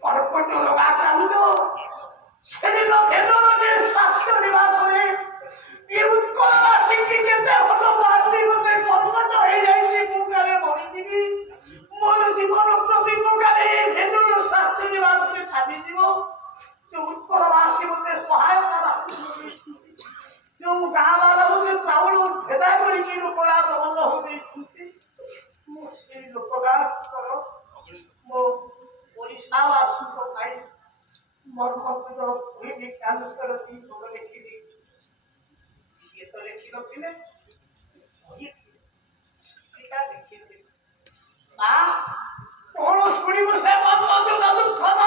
কর্কট রোগাক্রান্ত সেদিন ভেতরের স্বাস্থ্য নিবাসনে উৎকলবাসীকে যেতে হলো মাতৃগতে কর্কট হয়ে যাইছে মুখারে মরে দিবি মন জীবন প্রতি মুখারে ভেতর স্বাস্থ্য নিবাসনে ছাড়িয়ে দিব উৎকলবাসী মধ্যে সহায়তা গাঁ বালা মধ্যে চাউল ভেদা করি কি লোকরা বন্ধ হতে সেই লোকগান কর ওড়িশাবাসী ভাই মর্মপ্রদ হইবে ক্যান্সার দিন তোকে লিখি দিই ସିଏ ତ ଲେଖିନଥିଲେ ଲେଖିଥିଲେ କଣ ଶୁଣିବୁ ସେ ମନ୍ମଧୁର ଦୁଃଖଦ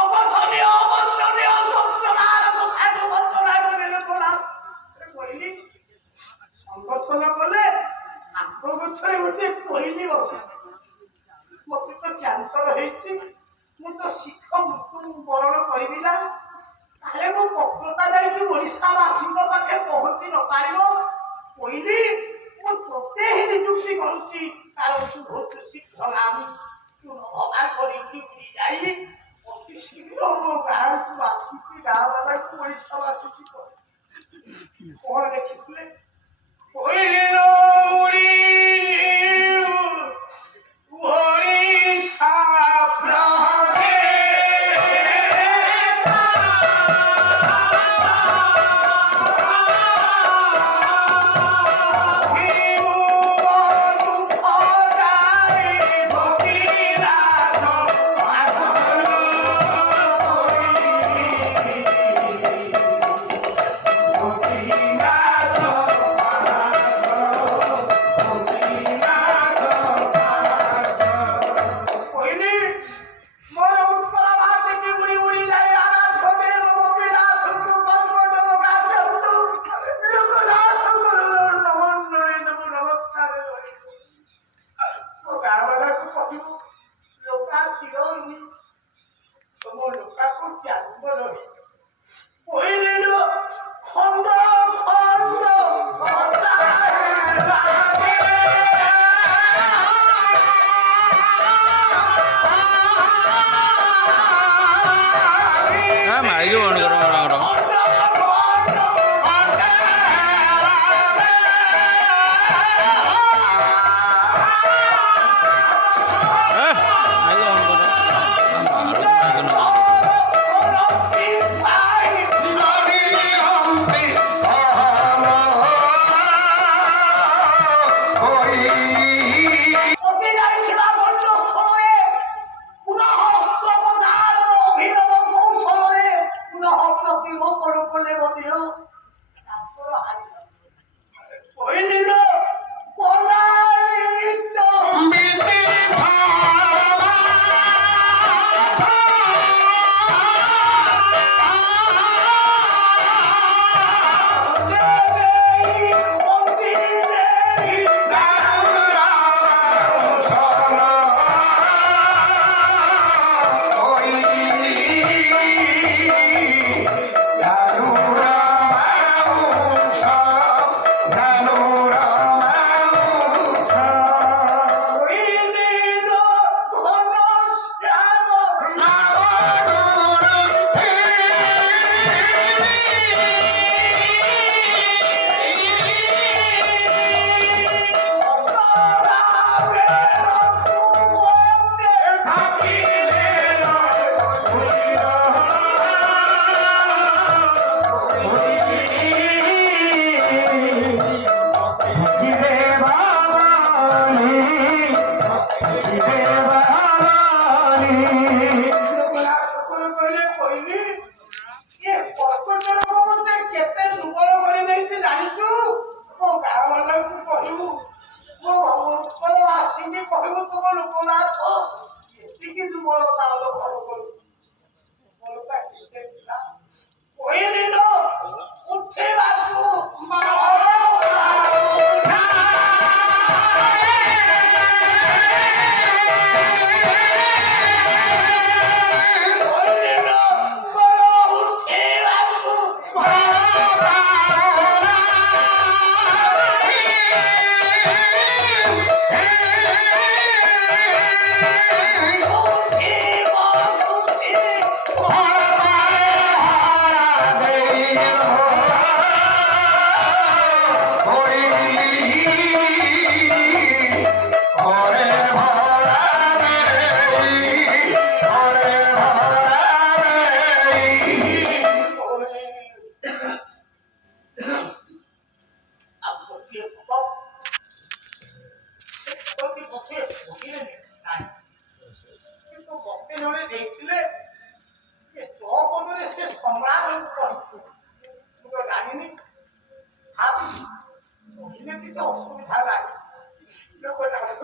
ଅବସନୀୟ ଅବର୍ଣ୍ଣନୀୟ ଯନ୍ତ୍ରଣାର କଥାକୁ ବର୍ଣ୍ଣନା କରି ଲୋକନାଥ କହିଲି ସଂଘର୍ଷଣ କଲେ ଆମ୍ବ ଗଛରେ ଗୋଟେ କହିଲି ବସେ ମତେ ତ କ୍ୟାନ୍ସର ହେଇଛି ମୁଁ ତ ଶୀଘ୍ର ମୃତ୍ୟୁ ବରଣ କରିବି ନା ତାହେଲେ ମୁଁ ପତ୍ରତା ଯାଇକି ଓଡ଼ିଶାବାସୀଙ୍କ ପାଖେ ପହଞ୍ଚି ନପାରିବ କହିଲି ମୁଁ ତୋତେ ହିଁ ନିଯୁକ୍ତି କରୁଛି କାରଣ ତୁ ବହୁତ ଶୀଘ୍ର ଆମେ ହବା କରିକି ଉଡ଼ି ଯାଇ ଅତି ଶୀଘ୍ର ମୋ ଗାଁକୁ ଆସିକି ଗାଁ ବାଲାକୁ ଓଡ଼ିଶାବାସୀ କଣ ଲେଖିଥିଲେ କହିଲେ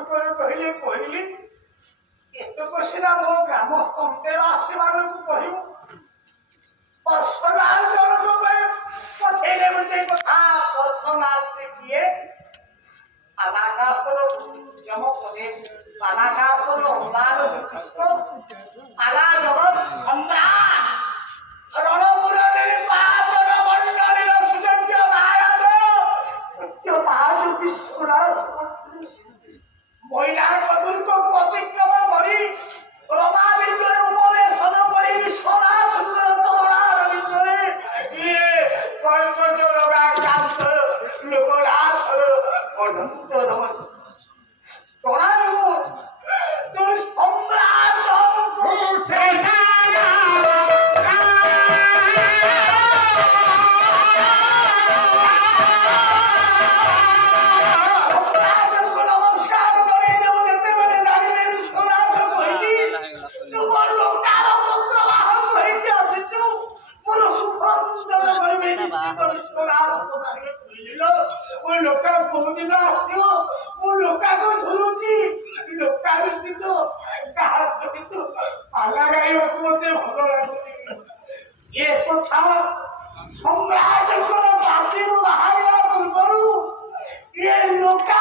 ସୁଖରେ କହିଲେ କହିଲି ଏତକ ସିନା ମୋ ଗ୍ରାମସ୍ଥଙ୍କର ଆଶୀର୍ବାଦକୁ କହିବୁ ପର୍ସନାଲ ଜଣକ ପାଇଁ ପଠେଇଲେ ଗୋଟେ କଥା ପର୍ସନାଲ ସେ କିଏ ଆକାଶର ଯମ ପଦେ ଆକାଶର ଅମ୍ଳାନ ଜ୍ୟୋତିଷ ଆଲା ଜଗତ ସମ୍ରାଟ ରଣପୁର ନିର୍ବାଚନ ମଣ୍ଡଳୀର ସୁଯୋଗ୍ୟ ନାୟକ ସତ୍ୟ ମହାଜ ବିଶ୍ୱନାଥ মহিলার কদুর্ক অতিক্রম করি রমাবিন্দুর উপবেশন করি বিশ্বনাথ সুন্দর তোমরার ভিতরে ইয়ে কর্কট রোগাক্রান্ত লোকনাথ অনন্ত নমস্কার তোরাও তুই সম্রাট লোক বহুদিন আসিও ମୁଁ ଲୋକାକୁ ଝୁରୁଛି ଲୋକା ବ୍ୟତୀତ କାହା ସହିତ ପାଲା ଗାଇବାକୁ ମତେ ଭଲ ଲାଗୁଛି ଏ କଥା ସମ୍ରାଟଙ୍କର ପାଟିରୁ ବାହାରିବା ପୂର୍ବରୁ ଏ ଲୋକା